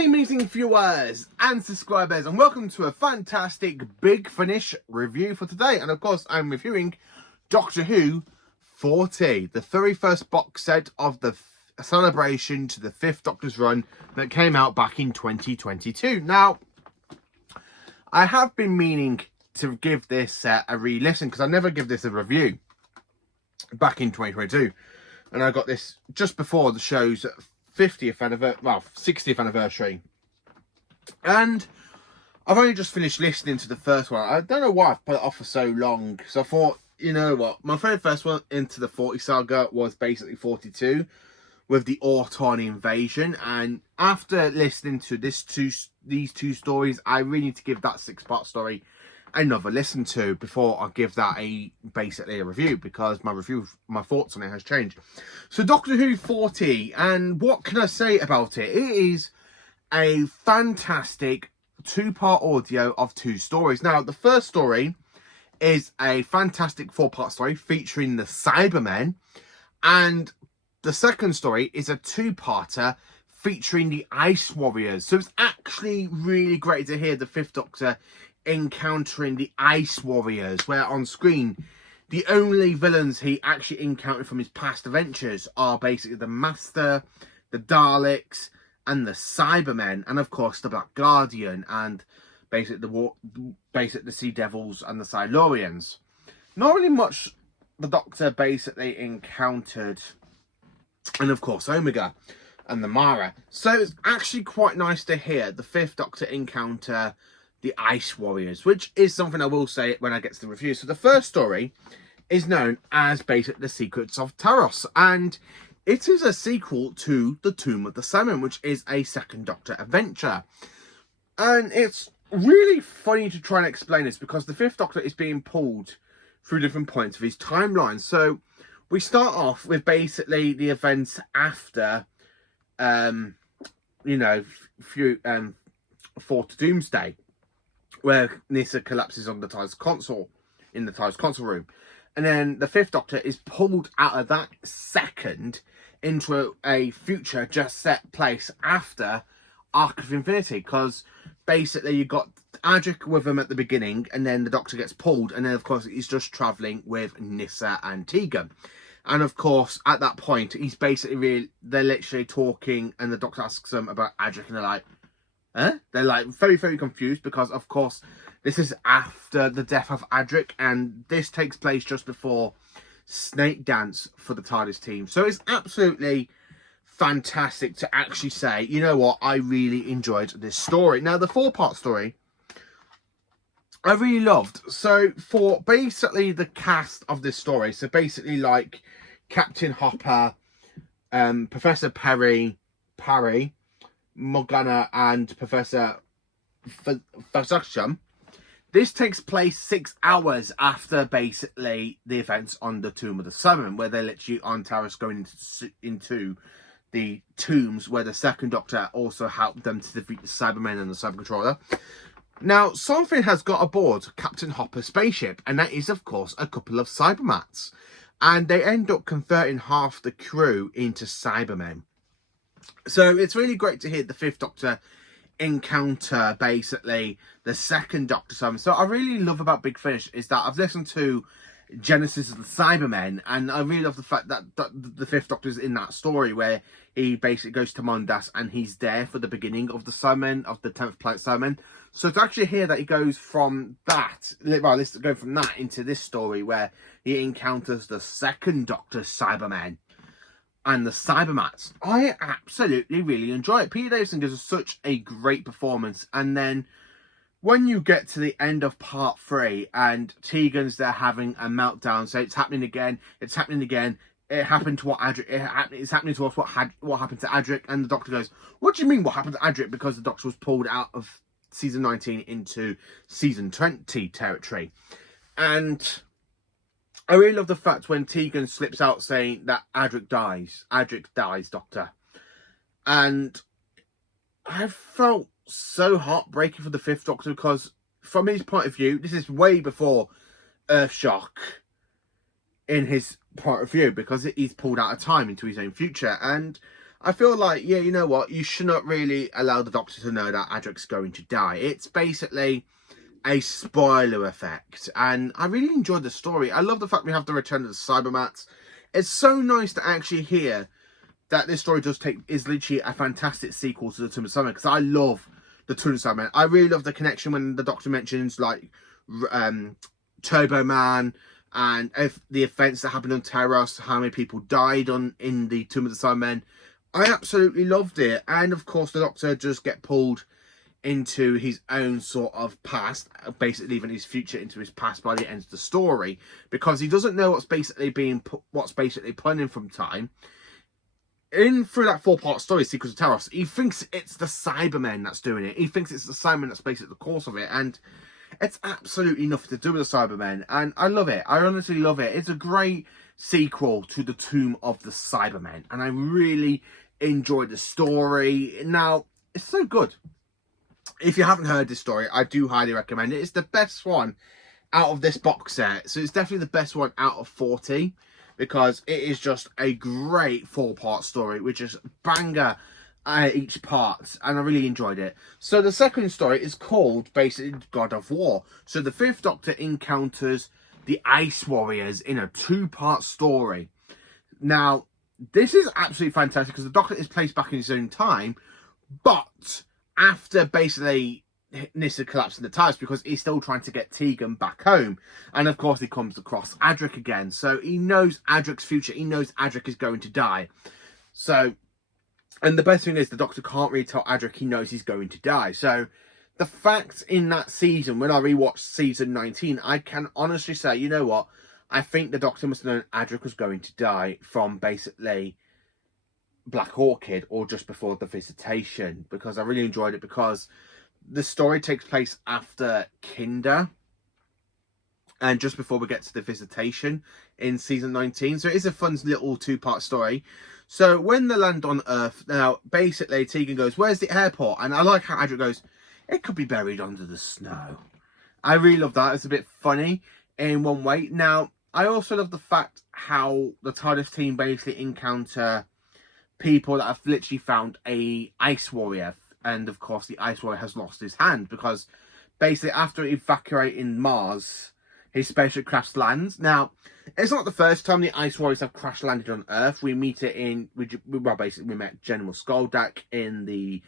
day, amazing viewers and subscribers, and welcome to a fantastic Big Finish review for today. And of course, I'm reviewing Doctor Who 40, the very first box set of the celebration to the 5th Doctor's run that came out back in 2022. Now, I have been meaning to give this a re-listen because I never give this a review back in 2022, and I got this just before the show's 50th anniversary, well, 60th anniversary, and I've only just finished listening to the first one. I don't know why I've put it off for so long, so I thought, you know what, my very first one into the 40 saga was basically 42 with the Auton invasion, and after listening to these two stories, I really need to give that 6-part story another listen to before I give that basically a review, because my thoughts on it has changed. So Doctor Who 40, and what can I say about it? It is a fantastic 2-part audio of 2 stories. Now, the first story is a fantastic 4-part story featuring the Cybermen, and the second story is a 2-parter featuring the Ice Warriors. So it's actually really great to hear the 5th Doctor encountering the Ice Warriors, where on screen the only villains he actually encountered from his past adventures are basically the Master, the Daleks, and the Cybermen, and of course the Black Guardian, and basically the Sea Devils and the Silurians. Not really much the Doctor basically encountered, and of course Omega and the Mara. So it's actually quite nice to hear the 5th Doctor encounter the Ice Warriors, which is something I will say when I get to the review. So the first story is known as basically The Secrets of Taros, and it is a sequel to The Tomb of the Salmon, which is a 2nd Doctor adventure. And it's really funny to try and explain this because the 5th Doctor is being pulled through different points of his timeline. So we start off with basically the events after, Fort Doomsday, where Nyssa collapses on the TARDIS console, in the TARDIS console room. And then the 5th Doctor is pulled out of that second into a future just set place after Arc of Infinity, because basically you got Adric with him at the beginning, and then the Doctor gets pulled, and then of course he's just travelling with Nyssa and Tegan. And of course, at that point, he's basically they're literally talking, and the Doctor asks them about Adric, and they're like, huh? They're like very, very confused, because of course this is after the death of Adric, and this takes place just before Snake Dance for the TARDIS team. So it's absolutely fantastic to actually say, you know what, I really enjoyed this story. Now, the 4-part story I really loved. So for basically the cast of this story, so basically like Captain Hopper, Professor Parry, Morgana, and Professor Fasaksham, this takes place 6 hours after basically the events on the Tomb of the Salmon, where they're literally on Taros going into the tombs, where the 2nd Doctor also helped them to defeat the Cybermen and the Cyber Controller. Now, something has got aboard Captain Hopper's spaceship, and that is, of course, a couple of Cybermats. And they end up converting half the crew into Cybermen. So it's really great to hear the 5th Doctor encounter basically the 2nd Doctor. So I really love about Big Finish is that I've listened to Genesis of the Cybermen, and I really love the fact that the 5th Doctor is in that story where he basically goes to Mondas and he's there for the beginning of the Cybermen, of the 10th planet Cybermen. So to actually hear that he goes from that, well, let's go from that into this story where he encounters the 2nd Doctor's Cybermen and the Cybermats, I absolutely really enjoy it. Peter Davison gives us such a great performance, and then when you get to the end of part 3 and Tegan's there having a meltdown, so it's happening again, it happened to it's happening to us, what happened to Adric, and the Doctor goes, what do you mean what happened to Adric? Because the Doctor was pulled out of season 19 into season 20 territory. And I really love the fact when Tegan slips out saying that Adric dies, Doctor. And I felt so heartbreaking for the 5th Doctor, because from his point of view, this is way before Earthshock in his point of view, because he's pulled out of time into his own future. And I feel like, yeah, you know what? You should not really allow the Doctor to know that Adric's going to die. It's basically a spoiler effect. And I really enjoyed the story. I love the fact we have the return of the Cybermats. It's so nice to actually hear that this story is literally a fantastic sequel to the Tomb of Cybermen, because I love the Tomb of Cybermen. I really love the connection when the Doctor mentions like Turbo Man and the events that happened on Terros, how many people died in the Tomb of the Cybermen. I absolutely loved it. And of course the Doctor just get pulled into his own sort of past, basically leaving his future into his past by the end of the story, because he doesn't know what's basically pulling him from time. Through that 4-part story, Secrets of Terros, he thinks it's the Cybermen that's doing it. He thinks it's the Cybermen that's basically the cause of it, and it's absolutely nothing to do with the Cybermen. And I love it. I honestly love it. It's a great sequel to the Tomb of the Cybermen, and I really enjoyed the story. Now, it's so good. If you haven't heard this story, I do highly recommend it. It's the best one out of this box set, so it's definitely the best one out of 40. Because it is just a great 4-part story, which is banger each part, and I really enjoyed it. So the second story is called basically God of War. So the 5th Doctor encounters the Ice Warriors in a 2-part story. Now, this is absolutely fantastic because the Doctor is placed back in his own time, but after basically Nyssa collapsing the TARDIS, because he's still trying to get Tegan back home. And of course he comes across Adric again. So he knows Adric's future. He knows Adric is going to die. So, and the best thing is the Doctor can't really tell Adric he knows he's going to die. So the fact in that season, when I rewatched season 19, I can honestly say, you know what? I think the Doctor must have known Adric was going to die from basically Black Orchid or just before the visitation, because I really enjoyed it, because the story takes place after Kinder and just before we get to the visitation in season 19. So it is a fun little 2-part story. So when they land on Earth, now basically Tegan goes, "Where's the airport?" And I like how Adric goes, "It could be buried under the snow." I really love that. It's a bit funny in one way. Now, I also love the fact how the TARDIS team basically encounter people that have literally found a Ice Warrior. And of course, the Ice Warrior has lost his hand, because basically after evacuating Mars, his spaceship crash lands. Now, it's not the first time the Ice Warriors have crash landed on Earth. We meet it we met General Skoldak in the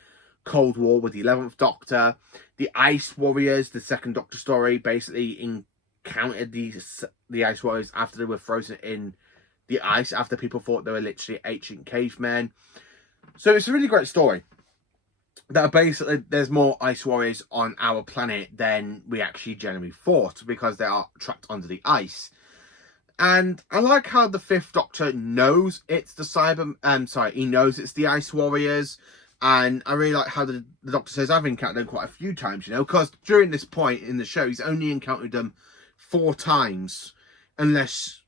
Cold War with the 11th Doctor. The Ice Warriors, the 2nd Doctor story, basically encountered the Ice Warriors after they were frozen in the ice, after people thought they were literally ancient cavemen. So it's a really great story. That basically there's more Ice Warriors on our planet than we actually generally thought, because they are trapped under the ice. And I like how the 5th Doctor knows it's the he knows it's the Ice Warriors. And I really like how the Doctor says, "I've encountered them quite a few times, you know," because during this point in the show, he's only encountered them 4 times, unless,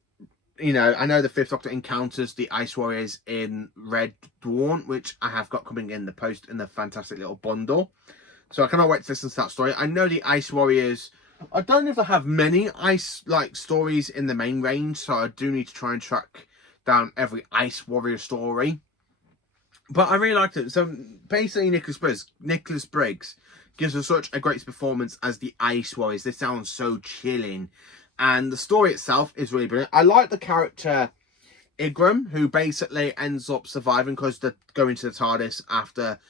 you know, I know the 5th Doctor encounters the Ice Warriors in Red Dawn, which I have got coming in the post in the fantastic little bundle. So I cannot wait to listen to that story. I know the Ice Warriors, I don't know if they have many ice-like stories in the main range, so I do need to try and track down every Ice Warrior story. But I really liked it. So basically Nicholas Briggs gives us such a great performance as the Ice Warriors. They sound so chilling. And the story itself is really brilliant. I like the character Igram, who basically ends up surviving because they're going to the TARDIS after,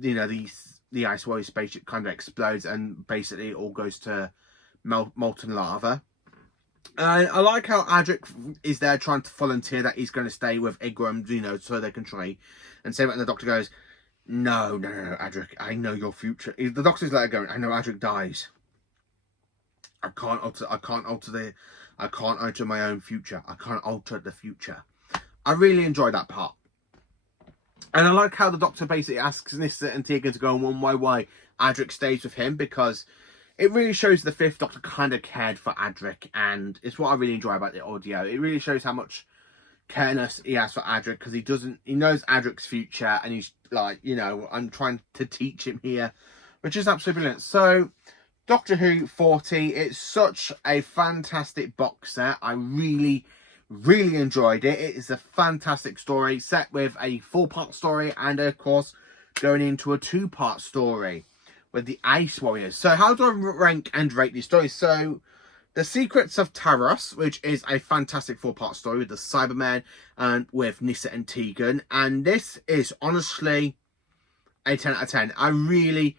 you know, the Ice Warrior spaceship kind of explodes and basically it all goes to molten lava. And I like how Adric is there trying to volunteer that he's going to stay with Igram, you know, so they can try and save it. And the Doctor goes, no, Adric, I know your future. The Doctor's let it go. I know Adric dies. I can't alter my own future. I can't alter the future. I really enjoy that part. And I like how the Doctor basically asks Nyssa and Tegan to go on why Adric stays with him, because it really shows the 5th Doctor kind of cared for Adric, and it's what I really enjoy about the audio. It really shows how much careness he has for Adric, because he knows Adric's future, and he's like, you know, I'm trying to teach him here, which is absolutely brilliant. So Doctor Who 40, it's such a fantastic box set. I really Really enjoyed it. It is a fantastic story set with a 4-part story and, of course, going into a 2-part story with the Ice Warriors. So how do I rank and rate these stories? So The Secrets of Taros, which is a fantastic 4-part story with the Cybermen and with Nissa and Tegan. And this is honestly a 10 out of 10. I really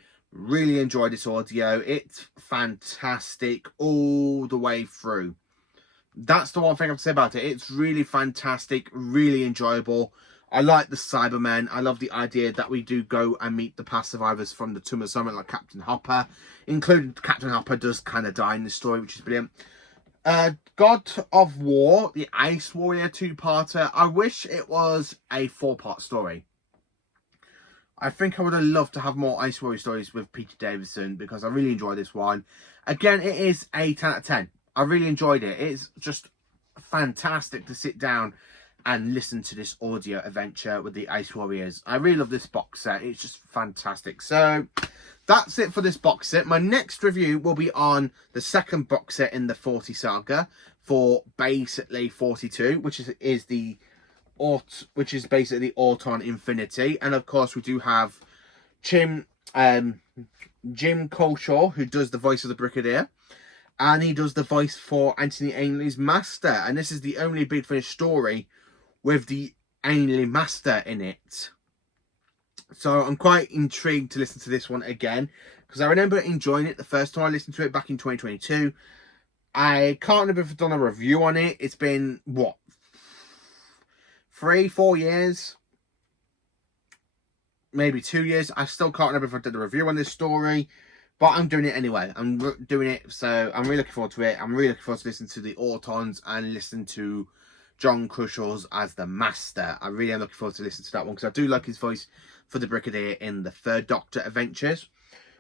enjoyed this audio. It's fantastic all the way through. That's the one thing I have to say about it. It's really fantastic, really enjoyable. I like the Cybermen. I love the idea that we do go and meet the past survivors from the Tomb of Summit, like Captain Hopper. Including Captain Hopper does kind of die in this story, which is brilliant. God of War, the Ice Warrior 2-parter. I wish it was a 4-part story. I think I would have loved to have more Ice Warrior stories with Peter Davison because I really enjoyed this one. Again, it is a 10 out of 10. I really enjoyed it. It's just fantastic to sit down and listen to this audio adventure with the Ice Warriors. I really love this box set. It's just fantastic. So that's it for this box set. My next review will be on the second box set in the 40 saga for basically 42, which is basically Autumn Infinity. And of course we do have Jim Coleshaw, who does the voice of the Brigadier. And he does the voice for Anthony Ainley's Master. And this is the only Big Finish story with the Ainley Master in it. So I'm quite intrigued to listen to this one again. Because I remember enjoying it the first time I listened to it back in 2022. I can't remember if I've done a review on it. It's been, what, 3-4 years? Maybe 2 years. I still can't remember if I did a review on this story. But I'm doing it anyway. I'm doing it, so I'm really looking forward to it. I'm really looking forward to listening to the Autons and listen to John Crushaw's as the Master. I really am looking forward to listening to that one because I do like his voice for the Brigadier in the 3rd Doctor Adventures.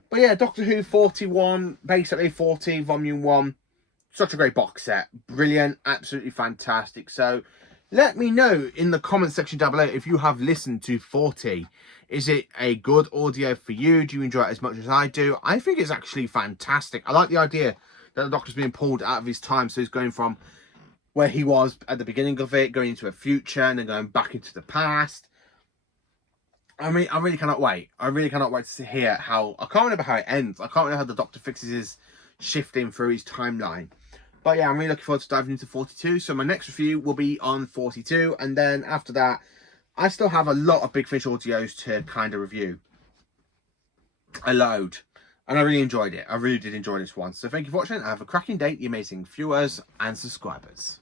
But yeah, Doctor Who 41, basically 40, Volume 1. Such a great box set. Brilliant, absolutely fantastic. So let me know in the comment section down below if you have listened to 40. Is it a good audio for you? Do you enjoy it as much as I do? I think it's actually fantastic. I like the idea that the Doctor's being pulled out of his time. So he's going from where he was at the beginning of it, going into a future, and then going back into the past. I mean, I really cannot wait. I really cannot wait to hear how... I can't remember how it ends. I can't remember how the Doctor fixes his shifting through his timeline. But yeah, I'm really looking forward to diving into 42. So my next review will be on 42. And then after that, I still have a lot of Big Finish audios to kind of review. A load. And I really enjoyed it. I really did enjoy this one. So thank you for watching. Have a cracking day, you amazing viewers and subscribers.